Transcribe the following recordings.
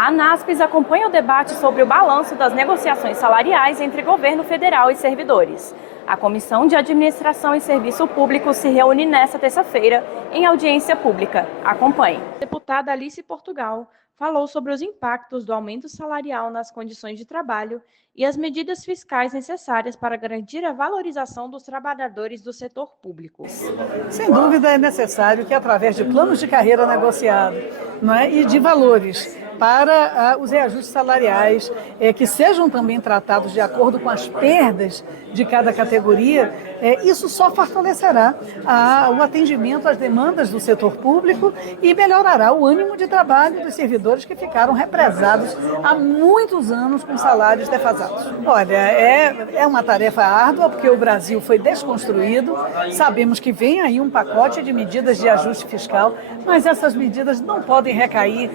A ANASPES acompanha o debate sobre o balanço das negociações salariais entre governo federal e servidores. A Comissão de Administração e Serviço Público se reúne nesta terça-feira em audiência pública. Acompanhe. A deputada Alice Portugal falou sobre os impactos do aumento salarial nas condições de trabalho e as medidas fiscais necessárias para garantir a valorização dos trabalhadores do setor público. Sem dúvida é necessário que, através de planos de carreira negociados, e de valores para os reajustes salariais, que sejam também tratados de acordo com as perdas de cada categoria, isso só fortalecerá o atendimento às demandas do setor público e melhorará o ânimo de trabalho dos servidores que ficaram represados há muitos anos com salários defasados. Olha, é uma tarefa árdua, porque o Brasil foi desconstruído, sabemos que vem aí um pacote de medidas de ajuste fiscal, mas essas medidas não podem recair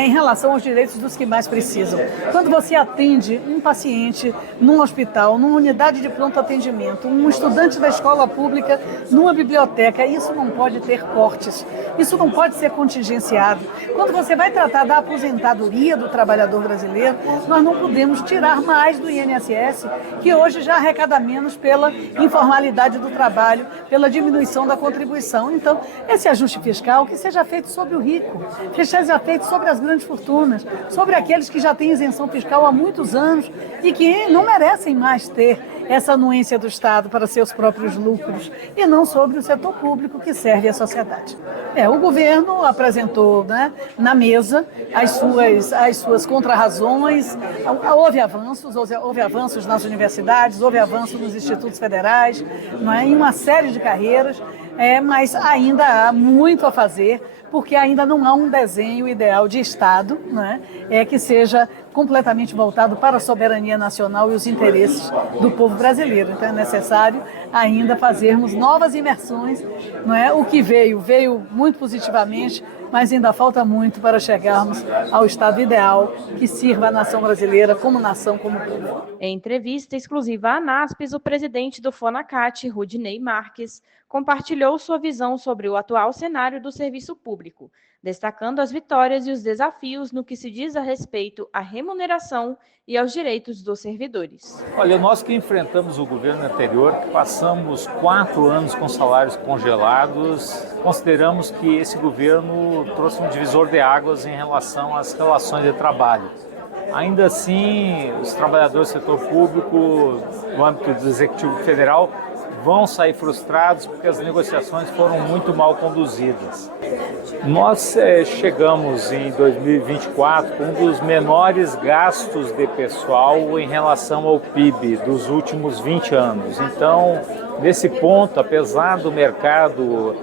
em relação aos direitos dos que mais precisam. Quando você atende um paciente num hospital, numa unidade de pronto atendimento, um estudante da escola pública numa biblioteca, isso não pode ter cortes, isso não pode ser contingenciado. Quando você vai tratar da aposentadoria do trabalhador brasileiro, nós não podemos tirar mais do INSS, que hoje já arrecada menos pela informalidade do trabalho, pela diminuição da contribuição. Então, esse ajuste fiscal que seja feito sobre o rico, que seja feito sobre as grandes fortunas, sobre aqueles que já têm isenção fiscal há muitos anos e que não merecem mais ter essa anuência do Estado para seus próprios lucros e não sobre o setor público que serve à sociedade. O governo apresentou na mesa as suas contrarrazões, houve avanços nas universidades, houve avanços nos institutos federais, em uma série de carreiras, mas ainda há muito a fazer, porque ainda não há um desenho ideal de Estado, que seja completamente voltado para a soberania nacional e os interesses do povo brasileiro. Então é necessário ainda fazermos novas imersões, O que veio muito positivamente, mas ainda falta muito para chegarmos ao estado ideal que sirva a nação brasileira como nação, como povo. Em entrevista exclusiva à ANASPES, o presidente do FONACAT, Rudinei Marques, compartilhou sua visão sobre o atual cenário do serviço público, destacando as vitórias e os desafios no que se diz a respeito à remuneração e aos direitos dos servidores. Olha, nós que enfrentamos o governo anterior, que passamos 4 anos com salários congelados, consideramos que esse governo trouxe um divisor de águas em relação às relações de trabalho. Ainda assim, os trabalhadores do setor público, no âmbito do Executivo Federal, vão sair frustrados porque as negociações foram muito mal conduzidas. Nós chegamos em 2024 com um dos menores gastos de pessoal em relação ao PIB dos últimos 20 anos. Então, nesse ponto, apesar do mercado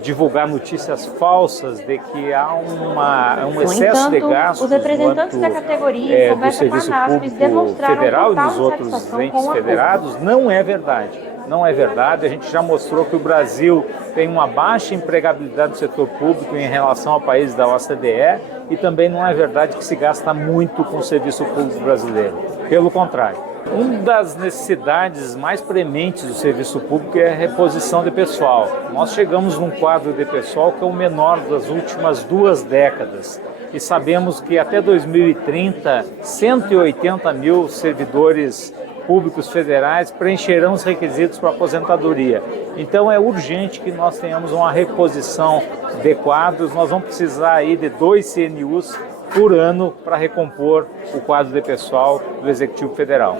divulgar notícias falsas de que há um excesso de gastos os representantes da categoria do Serviço Público Federal e dos outros entes federados, não é verdade. Não é verdade, a gente já mostrou que o Brasil tem uma baixa empregabilidade do setor público em relação ao país da OCDE e também não é verdade que se gasta muito com o serviço público brasileiro. Pelo contrário. Uma das necessidades mais prementes do serviço público é a reposição de pessoal. Nós chegamos num quadro de pessoal que é o menor das últimas 2 décadas e sabemos que até 2030, 180 mil servidores públicos federais preencherão os requisitos para aposentadoria. Então é urgente que nós tenhamos uma reposição de quadros, nós vamos precisar aí de 2 CNUs por ano para recompor o quadro de pessoal do Executivo Federal.